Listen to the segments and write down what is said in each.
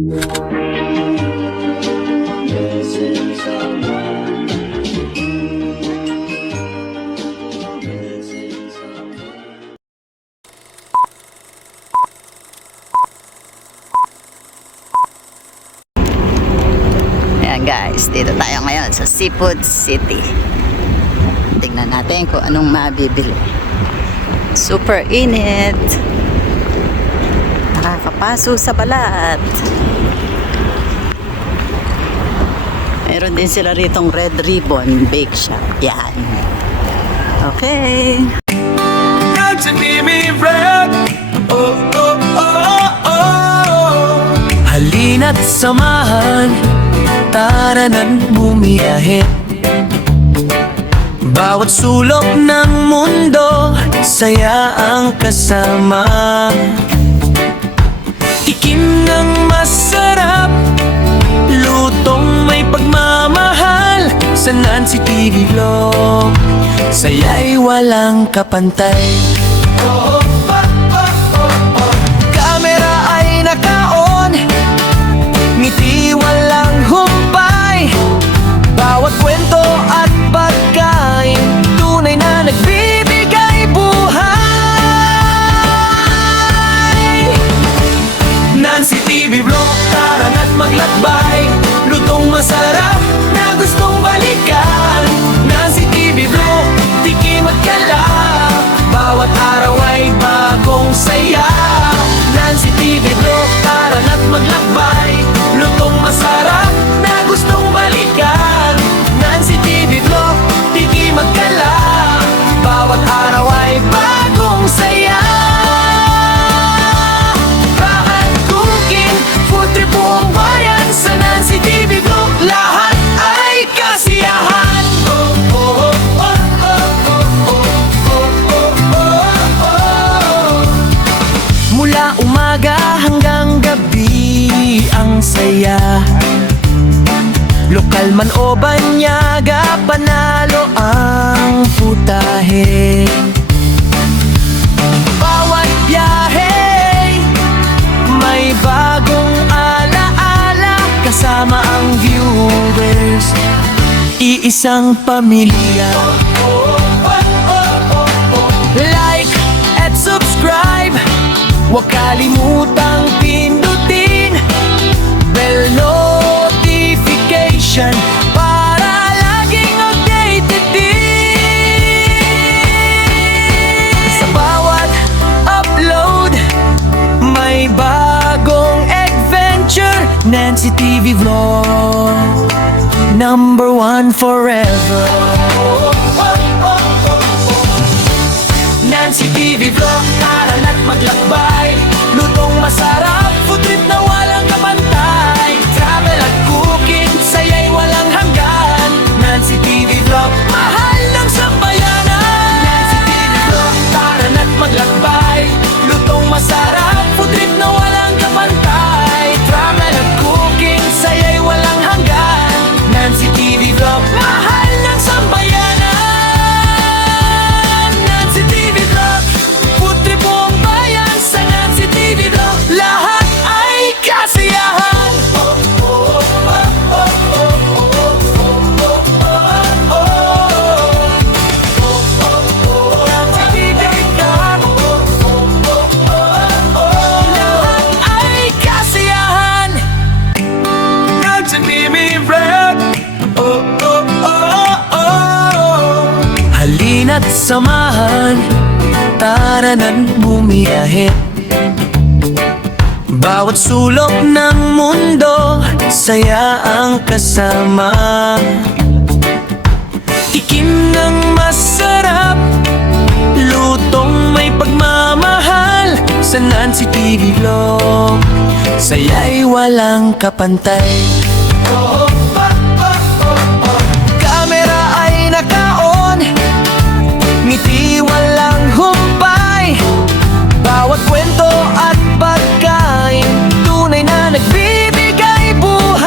Ayan guys, dito tayo ngayon sa Seafood City. Tingnan natin kung anong mabibili. Super init. Nakakapaso sa balat. Meron din sila ritong Red Ribbon Bake Shop. Yan. Okay. Halina't samahan, tara na't bumiyahe. Bawat sulok ng mundo, saya ang kasama. Tikim ng masarap, lutong may pagmamahal. Sa Nancy TV Vlog, saya'y walang kapantay. Kamera ay naka-on, ngiti walang humpay. Bawat kwento at pagkain, tunay na nagbibigay buhay. Nancy TV Vlog, tara na't maglakbay. Lutong masarap na gustong balikan. Nancy TV Vlog, tikim at kalap. Bawat araw ay bagong saya. Nancy TV Vlog, tara na't maglakbay. Lutong masarap na gustong balikan. Nancy TV Vlog, tikim at kalap. Bawat araw ay bagong saya. Bakat cooking, food trip buong bayan. Sa Nancy TV Vlog, lahat ay kasiyahan. Mula umaga hanggang gabi ang saya. Lokal man o banyaga, panalo ang putahe. Bawat biyahe may bagong alaala. Kasama ang viewers, iisang pamilya. Like at subscribe, huwag kalimutang pindutin bell notification para laging updated din. Sa bawat upload, may bagong adventure. Nancy TV Vlog, #1 forever. Nancy TV Vlog, tara na't maglakbay. Lutong masarap, food trip na walang kapantay. Travel at cooking, saya'y walang hanggan. Nancy TV Vlog, mahal ng sambayanan. Nancy TV Vlog, tara na't maglakbay. Lutong masarap, food trip na walang kapantay. Travel at cooking, saya'y walang hanggan. Nancy TV Vlog, mahal ng sambayanan. Nancy TV Vlog, food trip buong bayan. Sa Nancy TV Vlog, lahat ay kasiyahan. Nancy TV Vlog, lahat ay kasiyahan. Nancy TV Vlog, halina't samahan, tara na't bumiyahe. Bawat sulok ng mundo, saya ang kasama. Tikim ng masarap, lutong may pagmamahal. Sa Nancy TV Vlog, saya'y walang kapantay. Kamera ay naka-on, ngiti walang humpay. Bawat kwento at pagkain, tunay na nagbibigay buhay.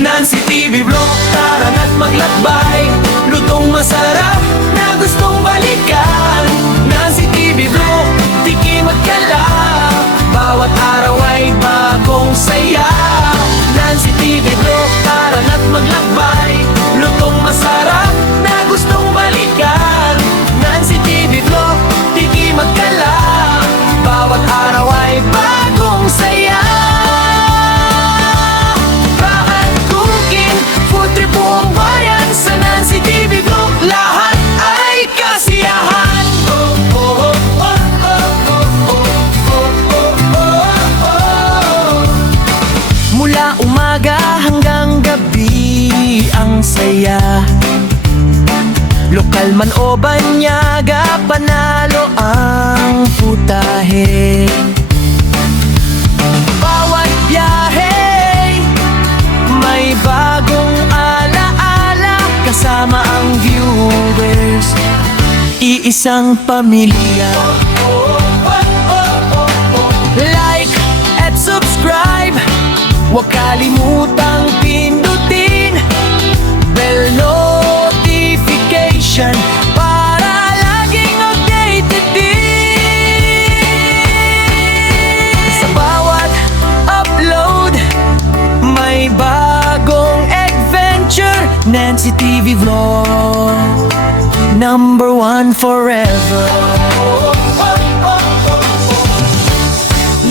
Nancy TV Vlog, tara na't maglakbay. Lutong masarap na gustong balikan. Nancy TV Vlog, tikim at kalap. bawat araw ay bagong saya. Nancy TV Vlog, tara na't maglakbay, lutong masarap na gustong balikan. Nancy TV Vlog, tikim at kalak, bawat araw ay bagong saya. Bahan, cooking, food trip buong bayan sa Nancy TV Vlog, lahat ay kasiyahan. Oh, oh, oh, oh, oh, oh, oh, oh, oh, oh. Mula umaga hanggang gabi ang saya, lokal man o banyaga, panalo ang putahe. Bawat biyahe may bagong alaala, kasama ang viewers, iisang pamilya. Like at subscribe, huwag kalimutang pindutin bell notification para laging updated din. Sa bawat upload may bagong adventure. Nancy TV Vlog, #1 forever.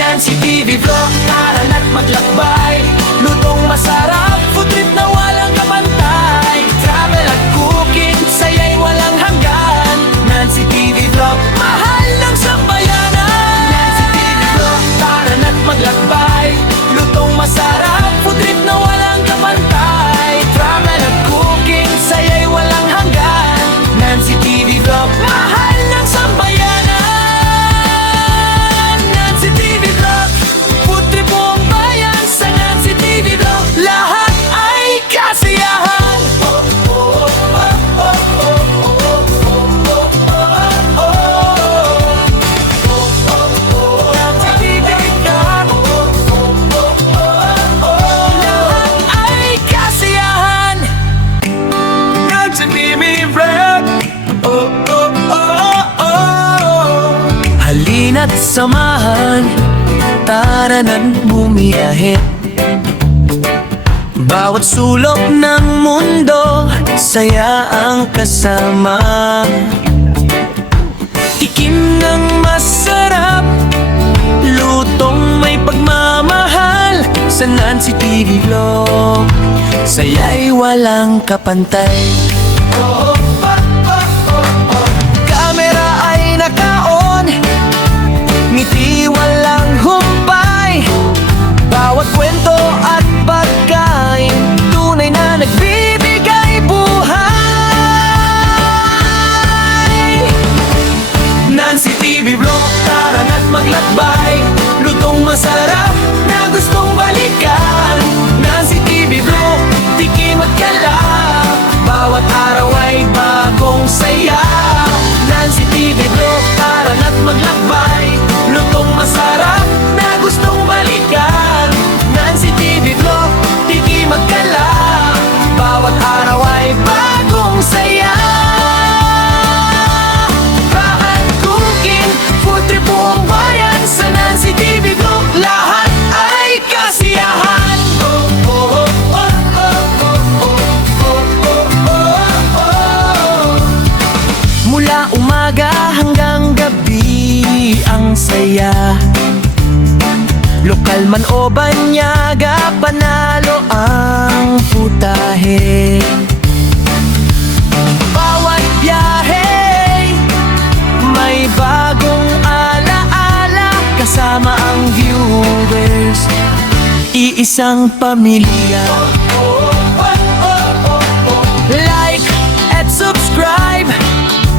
Nancy TV Vlog, tara na't maglakbay, lutong masarap, food trip na walang kapantay, travel at cooking, saya'y walang hanggan. Nancy TV Vlog, mahal ng sambayanan. Nancy TV Vlog, tara na't maglakbay, lutong masarap, food trip na walang kapantay, travel at cooking, saya'y walang hanggan. Nancy TV Vlog, mahal ng sambayanan. Nancy TV Vlog, food trip buong bayan sa Nancy TV Vlog, lahat ay kasiyahan. Oh, oh, oh, oh, oh, oh, oh, oh, oh. Nancy TV Vlog, lahat ay kasiyahan. Nancy TV Vlog, oh, oh, oh, oh. Halina't samahan, tara na't bumiyahe, bawat sulok ng mundo, saya ang kasama. Tikim ng masarap, lutong may pagmamahal sa Nancy TV Vlog, saya'y walang kapantay. Kamera ay naka-on, ngiti walang humpay, bawat kwento at pagkain, tunay na nagbibigay buhay. Nancy TV Vlog, tara na't maglakbay, lutong masarap na gustong balikan. Nancy TV Vlog, tikim at kalak, bawat araw ay bagong saya. Nancy TV Vlog, tara na't maglakbay, lutong masarap na gustong balikan. Nancy TV Vlog, tikim at kalak, bawat araw ay bagong saya. Bahan, cooking, food trip buong bayan sa Nancy TV Vlog, lahat ay kasiyahan. Oh, oh, oh, oh, oh, oh, oh, oh, oh. Mula umaga hanggang gabi ang saya, lokal man o banyaga, panalo ang putahe. Bawat biyahe may bagong alaala, kasama ang viewers, iisang pamilya. Like at subscribe,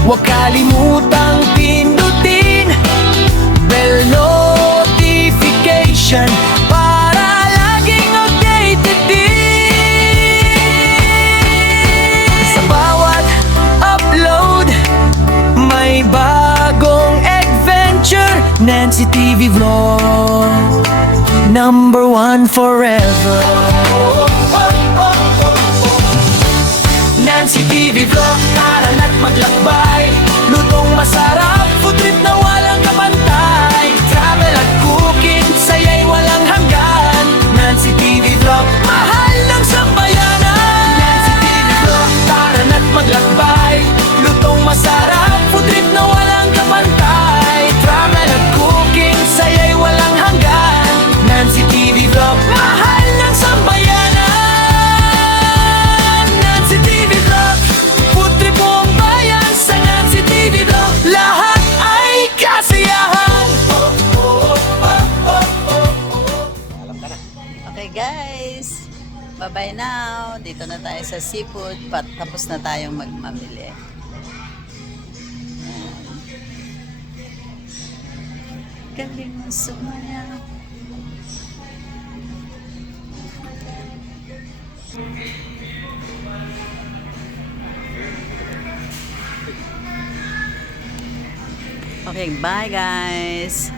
huwag kalimutang pindutin bell notification para laging updated din. Sa bawat upload may bagong adventure. Nancy TV Vlog, #1 forever. Nancy TV Vlog, tara na't maglakbay, lutong masarap, food trip na walang kapantay, travel at cooking, Bye-bye now. Dito na tayo sa seafood. Tapos na tayong magmamili. Ayan. Galing mo sumaya. Okay, bye guys.